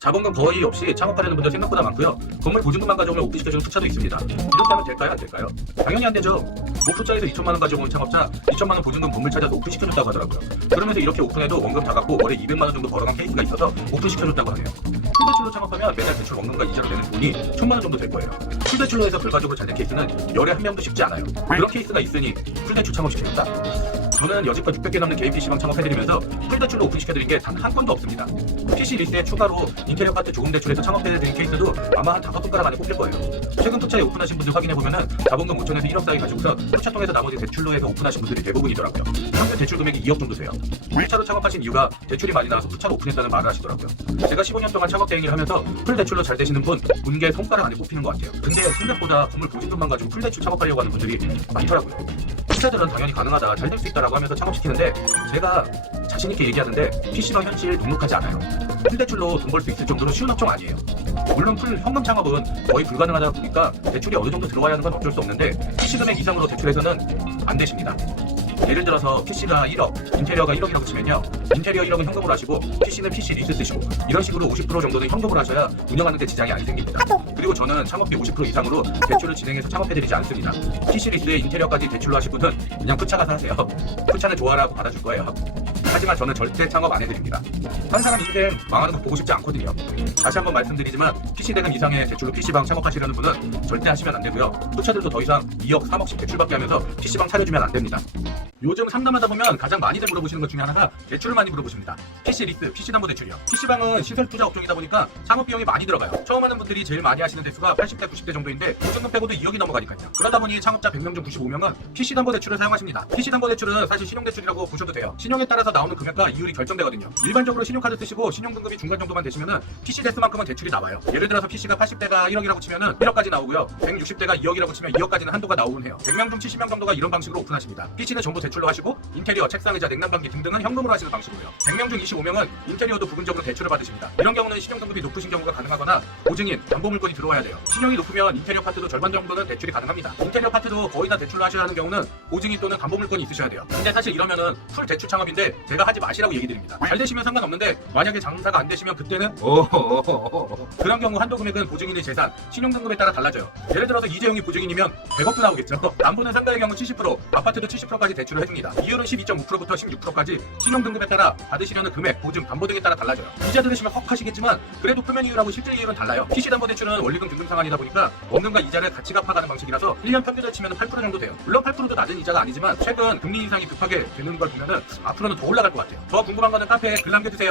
자본금 거의 없이 창업하려는 분들 생각보다 많고요. 건물 보증금만 가져오면 오픈시켜주는 투자도 있습니다. 이렇게 하면 될까요? 안 될까요? 당연히 안 되죠. 목표자에서 2천만 원 가져온 창업자 2천만 원 보증금 건물 찾아서 오픈시켜줬다고 하더라고요. 그러면서 이렇게 오픈해도 원금 다 갚고 월에 200만 원 정도 벌어간 케이스가 있어서 오픈시켜줬다고 하네요. 풀대출로 창업하면 매달 대출 원금과 이자로 내는 돈이 1,000만 원 정도 될 거예요. 풀대출로 해서 결과적으로 잘 된 케이스는 열에 한 명도 쉽지 않아요. 그런 케이스가 있으니 풀대출 창업시켜줬다? 저는 여지껏 600개 넘는 개인 PC방 창업해드리면서 풀대출로 오픈시켜드린 게 단 한 건도 없습니다. PC 리스에 추가로 인테리어 파트 조금 대출해서 창업해드린 케이스도 아마 한 5손가락 안에 꼽힐 거예요. 최근 투자에 오픈하신 분들 확인해보면은 자본금 5천에서 1억 사이 가지고서 투자 통해서 나머지 대출로 해서 오픈하신 분들이 대부분이더라고요. 평균 대출 금액이 2억 정도 돼요. 1차로 창업하신 이유가 대출이 많이 나와서 투자로 오픈했다는 말을 하시더라고요. 제가 15년 동안 창업 대행을 하면서 풀대출로 잘 되시는 분 분개 손가락 안에 꼽히는 것 같아요. 근데 생각보다 건물 보증금만 가지고 풀대출 창업하려고 하는 분들이 많더라고요. 투자들은 당연히 가능하다, 잘 될 수 있다라고 하면서 창업시키는데 제가 자신있게 얘기하는데 PC방 현실 눅눅하지 않아요. 풀대출로 돈 벌 수 있을 정도로 쉬운 업종 아니에요. 물론 풀 현금 창업은 거의 불가능하다 보니까 대출이 어느 정도 들어와야 하는 건 어쩔 수 없는데 PC 금액 이상으로 대출해서는 안 되십니다. 예를 들어서 PC가 1억, 인테리어가 1억이라고 치면요. 인테리어 1억은 현금으로 하시고 PC는 PC 리스 쓰시고 이런 식으로 50% 정도는 현금으로 하셔야 운영하는 데 지장이 안 생깁니다. 그리고 저는 창업비 50% 이상으로 대출을 진행해서 창업해드리지 않습니다. PC 리스에 인테리어까지 대출로 하실 분은 그냥 푸차 가서 하세요. 푸차는 좋아라고 받아줄 거예요. 하지만 저는 절대 창업 안 해드립니다. 한 사람 인생 망하는 거 보고 싶지 않거든요. 다시 한번 말씀드리지만 PC 대금 이상의 대출로 PC방 창업하시려는 분은 절대 하시면 안 되고요. 투자들도 더 이상 2억, 3억씩 대출받게 하면서 PC방 차려주면 안 됩니다. 요즘 상담하다 보면 가장 많이들 물어보시는 것 중에 하나가 대출을 많이 물어보십니다. PC 리스, PC담보대출이요. PC방은 시설 투자 업종이다 보니까 창업 비용이 많이 들어가요. 처음 하는 분들이 제일 많이 하시는 대수가 80대, 90대 정도인데 보증금 빼고도 2억이 넘어가니까요. 그러다 보니 창업자 100명 중 95명은 PC담보대출을 사용하십니다. PC담보대출은 사실 신용대출이라고 보셔도 돼요. 신용에 따라서 나오는 금액과 이율이 결정되거든요. 일반적으로 신용카드 쓰시고 신용등급이 중간 정도만 되시면은 PC 대수만큼은 대출이 나와요. 예를 들어서 PC가 80대가 1억이라고 치면은 1억까지 나오고요. 160대가 2억이라고 치면 2억까지는 한도가 나오곤 해요. 100명 중 70명 정도가 이런 방식으로 오픈하십니다. PC는 전부 대출로 하시고 인테리어, 책상, 의자, 냉난방기 등등은 현금으로 하시는 방식이고요. 100명 중 25명은 인테리어도 부분적으로 대출을 받으십니다. 이런 경우는 신용등급이 높으신 경우가 가능하거나 보증인, 담보물건이 들어와야 돼요. 신용이 높으면 인테리어 파트도 절반 정도는 대출이 가능합니다. 인테리어 파트도 거의 다 대출로 하셔야 하는 경우는 보증인 또는 담보물건이 있으셔야 돼요. 근데 사실 이러면은 풀 대출 창업인데 제가 하지 마시라고 얘기 드립니다. 잘 되시면 상관없는데 만약에 장사가 안 되시면 그때는 그런 경우 한도 금액은 보증인의 재산, 신용등급에 따라 달라져요. 예를 들어서 이재용이 보증인이면 100억도 나오겠죠. 담보는 상가의 경우 70%, 아파트도 70%까지 대출을 해줍니다. 이율은 12.5%부터 16%까지 신용등급에 따라 받으시려는 금액, 보증, 담보 등에 따라 달라져요. 이자 들으시면 헉 하시겠지만 그래도 표면 이율하고 실질 이율은 달라요. PC담보대출은 원리금 균등 상환이다 보니까 원금과 이자를 같이 갚아가는 방식이라서 1년 평균을 치면 8% 정도 돼요. 물론 8%도 낮은 이자가 아니지만 최근 금리 인상이 급하게 되는 걸 보면은 앞으로는 더 올라갈 것 같아요. 더 궁금한 거는 카페에 글 남겨주세요.